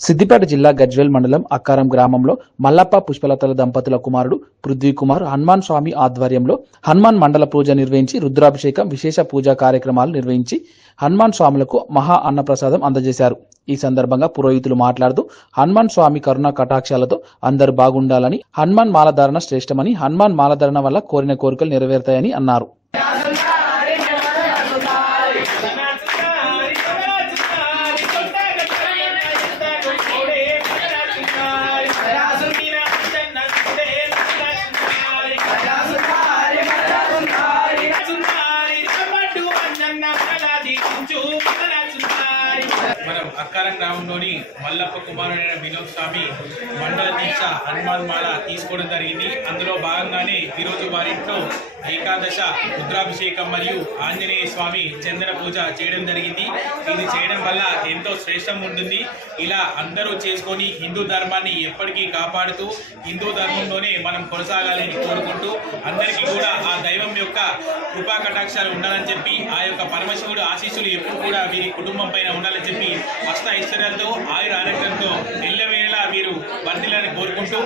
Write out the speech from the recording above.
సిద్దిపేట జిల్లా గజ్వేల్ మండలం అక్కారం గ్రామంలో మల్లప్ప పుష్పలతల దంపతుల కుమారుడు పృథ్వీ కుమార్ హనుమాన్ స్వామి ఆధ్వర్యంలో హనుమాన్ మండల పూజ నిర్వహించి రుద్రాభిషేకం విశేష పూజా కార్యక్రమాలు నిర్వహించి హనుమాన్ స్వాములకు మహా అన్నప్రసాదం అందజేశారు. ఈ సందర్భంగా పురోహితులు మాట్లాడుతూ హనుమాన్ స్వామి కరుణ కటాక్షాలతో అందరూ బాగుండాలని హనుమాన్ మాలధారణ శ్రేష్టమని హనుమాన్ మాలధారణ వల్ల కోరిన కోరికలు నెరవేరుతాయని అన్నారు. చూడాలి మనం అక్కారం గ్రామంలోని మల్లప్ప కుమారుడైన వినోద్ స్వామి మండల దీక్ష హనుమాన్ మాల తీసుకోవడం జరిగింది. అందులో భాగంగానే ఈరోజు వారింట్లో ఏకాదశ రుద్రాభిషేకం మరియు ఆంజనేయ స్వామి చందన పూజ చేయడం జరిగింది. ఇది చేయడం వల్ల ఎంతో శ్రేష్టం ఉంటుంది. ఇలా అందరూ చేసుకొని హిందూ ధర్మాన్ని ఎప్పటికీ కాపాడుతూ హిందూ ధర్మంలోనే మనం కొనసాగాలని కోరుకుంటూ అందరికీ కూడా యొక్క కృపా కటాక్షాలు ఉండాలని చెప్పి ఆ యొక్క పరమశివుడు ఆశీస్సులు ఎప్పుడు కూడా వీరి కుటుంబం పైన ఉండాలని చెప్పి అష్ట ఐశ్వర్యాలతో ఆయుర ఆరోగ్యంతో ఎల్లవేళ వీరు వర్ధిల్లని కోరుకుంటూ